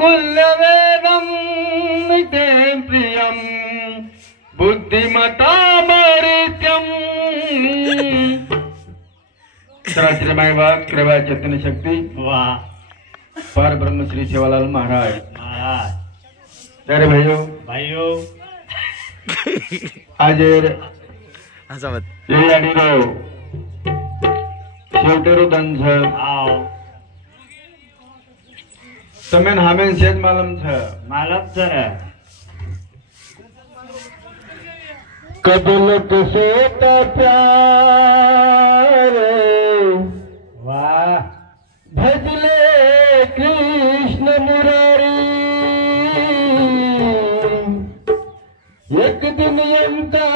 गुल्यवेदं नित्यं प्रियं बुद्धिमतामरित्यं श्री बात कृपा चेतन शक्ति वाह पर ब्रह्म श्री सेवालाल महाराज प्यारे भाइयों आज शेवटेरो दंश तमेन हमें सेज मालूम छ कबूलत सोता प्यार वाह भजले कृष्ण मुरारी एक दिन यंता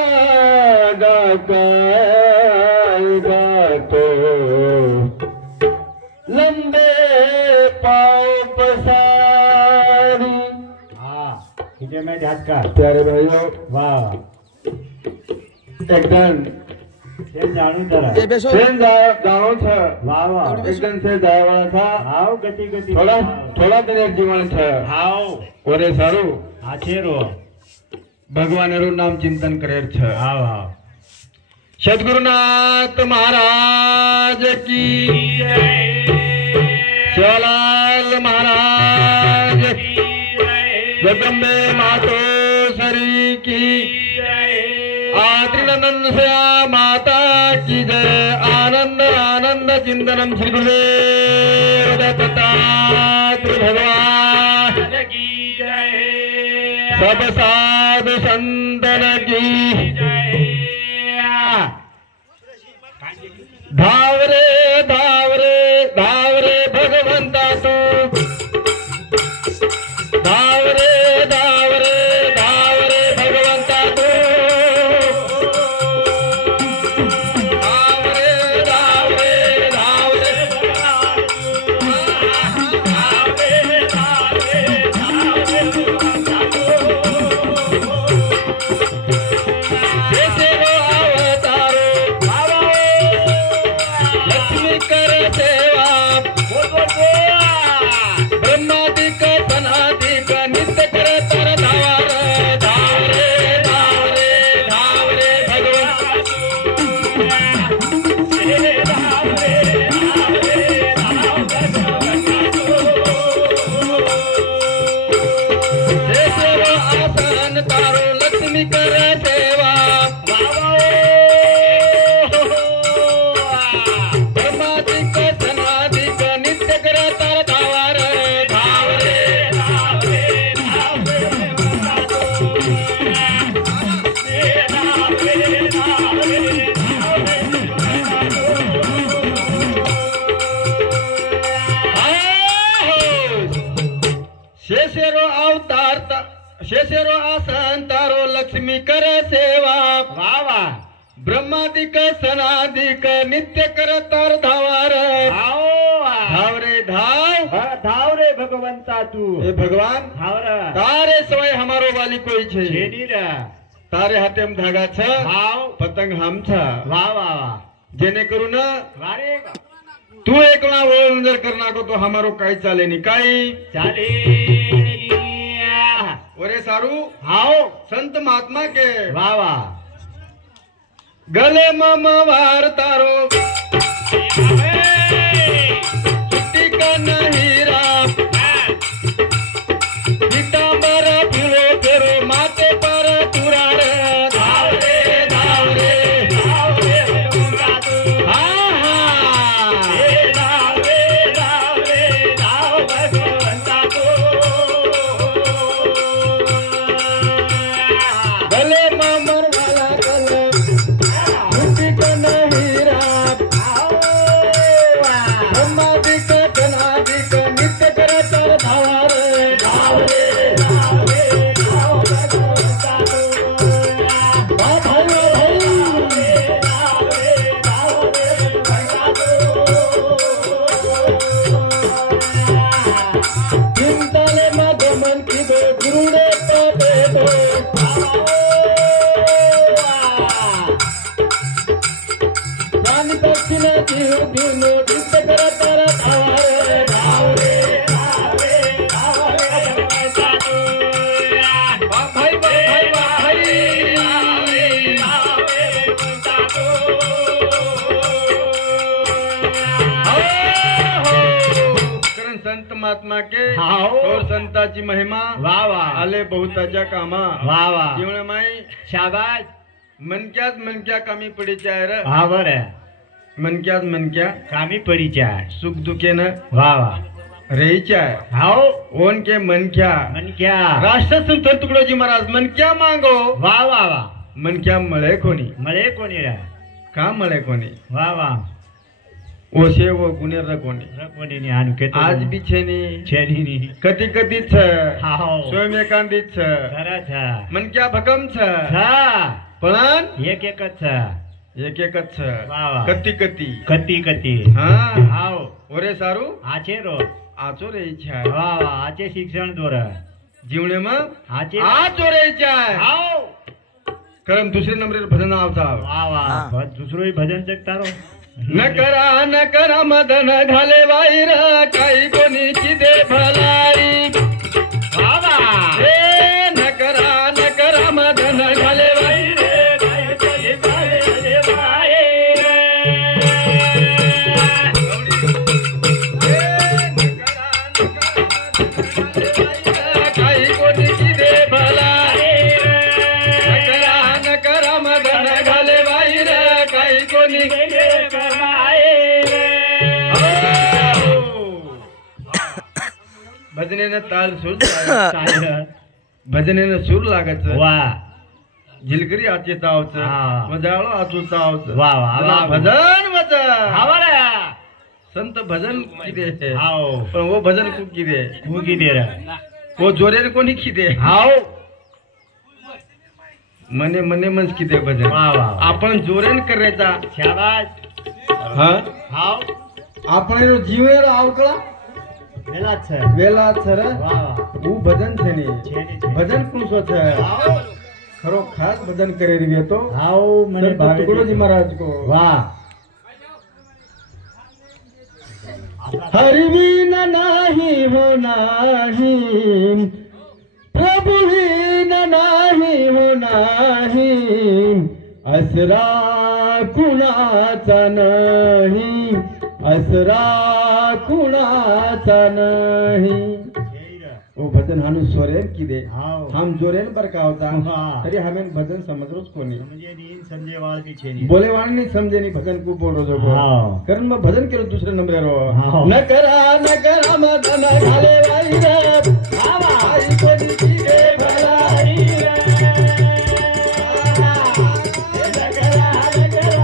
गातो लंबे पाँव पसारी। हाँ इसे मैं झटका प्यारे भाइयों वाह एकदम जानू जरा जानो था वाह वाह एकदम से जावा था हाउ गति गति थोड़ा दिन जीवन था हाउ ओरे सारू आचेरो भगवान रू नाम चिंतन करे छ हाउ हाउ सद्गुरुनाथ महाराज की जय शिवलाल महाराज की जय जगदम्बे मातो सरी की जय आत्रिनंदन से माता की जय आनंद आनंद चिंतनम श्री गुरुदेव दत्तात्रेय भगवान की जय सब साधु संतन की जय धावरे धावरे धावरे भगवंता तू धावरे धावरे धावरे भगवंता तू धावरे धावरे धावरे जैसे वो अवतारो लक्ष्मी कर सेवा ब्रह्मादिक सनादिक नित्य कर तर धावर धावरे धावरे धावरे जैसे वो आसन तारो लक्ष्मी कर सेवा ब्रह्मादिक सनादिक नित्य कर तर धावर धावरे शेषेरो अवतार शेषेरो आसन तारो लक्ष्मी कर सेवा वाह वाह ब्रह्मादिक सनादिक नित्य कर तर धावर आओ धावरे धाव धाव रे भगवंता तू हे भगवान धावरा तारे सवय हमारो वाली कोई छे छेड़ी रा तारे हाथे में धागा छ हाउ पतंग हम छ वाह वाह वाह जेने करू ना वारे तू एकला वो नजर करना को तो हमारो काई चाले नहीं काई चाले ओरे सारू हाउ संत महात्मा के वाह वाह गले मम वार तारो छुट्टी का हीरा पीतांबर फिरो फिरो माथे पर तुरार धावरे धावरे धावरे हाँ हाँ धावरे धावरे धाव भगवंता तू गले ममर वाला गले छुट्टी का हीरा ब्रह्मादिक धनादिक नित्य कर तर धावर धावरे धावरे धाव भगवंता तू भाई चिंताले मागमन की दो गुरुडे तो दे दो जानी पक्षिण जीव जीवनो नित्य कर तर धावरे धावरे धावरे धावरे परमात्मा के हाओ. और संताची महिमा वा वा आले बहुताच्या कामा वा वा जीवन माई शाबास मनक्यात मनक्या कामी पडीच्या आहे र हा बर मनक्यात मनक्या कामी पडीच्या सुख दुखेनं वा वा रेच्या आहे हाओ ओन के मनक्या मनक्या राष्ट्रसंत तुकडोजी महाराज मनक्या मागो वा वा वा मनक्या मळे कोणी मळे कोणी रा का मळे कोणी वा वा ओशे वो गुनेर कोणी कोणी आणू आज बी छेनी छेनी कधी कधी छ हाओ स्वयं एकांदी छ खरंच मनक्या भकम छ हा पण एक एकच एक एकच छ वा वा कती कती कती कती हा हाओ ओरे सारू आचे रो आचो रे इच्छा वा वा आचे शिक्षण दोर जीवने मग आचे आचो रे इच्छा हाओ कारण दुसरे नंबर भजन आवता वा वा दुसरोही भजन जगता रो न करा मदन घाले वाईर काही कोणीची दे भलाई वा वा हे न करा मदन घाले वाईर काही कोणी घाले वाईर. काही कोणीची दे भलाई न करा मदन घाले वाईर काही कोणी भजनेनं ताल सूर भजनेनं सूर लागत वा झिलकरी आचे तावच हा. मजाळो आचू तावच वा वा भजन वच आवारा संत भजन किदे हाओ पण वो भजन खूप किदे मुगी दे रा वो जोरेन कोणी किदे हाओ मने मने मनस किदे भजन वा वा आपण जोरेन करायचा शाबास हा हाओ आपण जीवेर आवकळा वेला छ वेला छर वा वा वो भजन छेनी छेनी भजन कोण सोच हाओ खरो खास भजन करे रिवे तो हाओ मने संत भावे तुकडोजी महाराज को वा हरिवीन नाही हो नाही प्रभुवीन नाही हो नाही असरा कुणाचा नाही असरा कुणाचा नाही. ओ भजन हानु सोरेन किदे हाओ हम जोरेन बर का होता हाँ. तरी हमें भजन समजरोच कोणी म्हणजे दिन संजय वाळ की छेनी बोले वाणी समजे नहीं भजन को बोल रो हाँ. कारण मग भजन केलं दुसरे नंबर रो हाँ. न करा मदन घाले वाईर आई कोणी किदे भलाई रे. न करा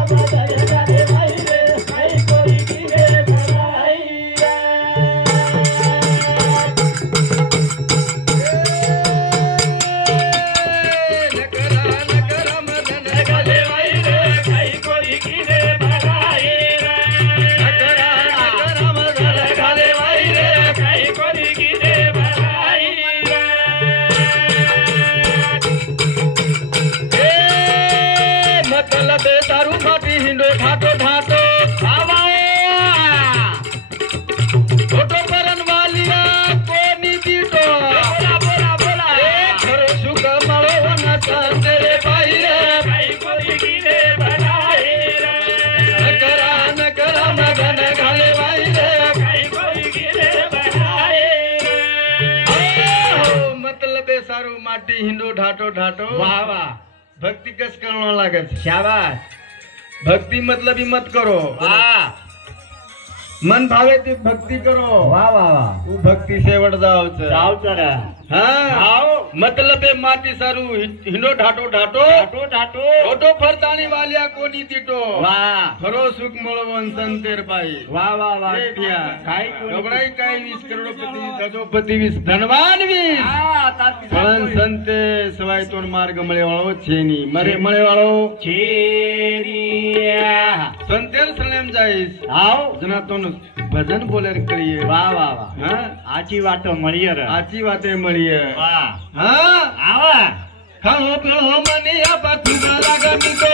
मदन घाले वाईर आई कोणी किदे भलाई रे. न करा मदन घाले वाईर आई कोणी किदे भलाई रे. न करा मदन घाले वाईर आई कोणी किदे भलाई रे. ए मतलब दारू माटी हिंडो ढाटो ढाटो आवा फोटो करन वालिया कोणी दीटो बोला बोला बोला ए खरो सुख माळो वना चांदरे पाहिरे काही कोणी किदे भलाई रे. न करा मदन घाले वाईरे काही कोणी किदे भलाई रे. हो मतलब सारू माटी हिंडो ढाटो ढाटो वा वा भक्ति कस करणं लागत शाबास भक्ति मतलब ही मत करो वा मन भावे ती भक्ति करो वा वा वा तू भक्ति सेवड जावच जाऊ तर हाँ हाओ मतलब ए माटी सारू हिंडो ढाटो ढाटो टाटो टाटो फोटो फरताणी वालिया कोणी तिटो वा खरो सुख मळवण संतेर पाई वा वा वा रे पिया काय कोणी- गबडाई काय 20 करोडपती गजोपती 20 धनवान 20 हा आता पण संते सवाय तोंड मार्ग मळे वाळो छेनी मरे मळे वाळो छेरिया संतेर सलेम जाईस हाओ जनातून भजन बोलेर कळीये वा वा वा हाँ आची वाट मळीयर आची वाते मळीये वा हाँ आवा खाओ पिळो मनी आपा तुझा लागा मितो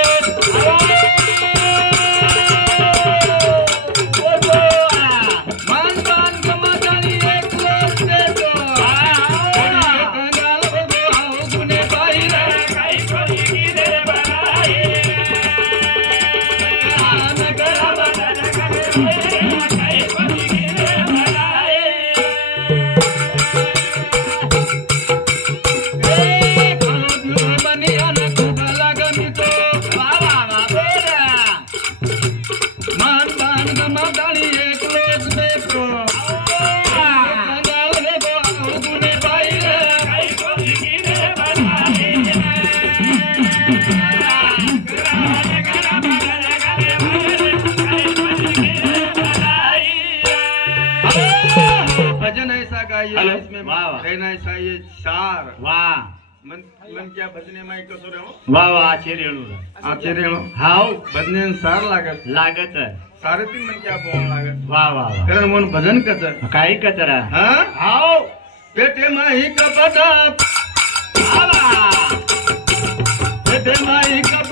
मान मान समाजानी एक लोक देतो कंगाल बघो हाऊ गुने पाहिला काही कोणी किदे भलाई नगरा बदन काही कोणी किदे भलाई में वाह, वाह। रहना चाहिए चार वाह मन क्या भजने में कसो रहो वाह वाह आश्चर्य आश्चर्य हाव भजने सार लागत लागत सारे ती मन क्या बोल लागत वाह वाह वाह. कारण मन भजन कच काही कचरा हाँ हाव पेटे माही कपड़ा आवा पेटे माही कपड़ा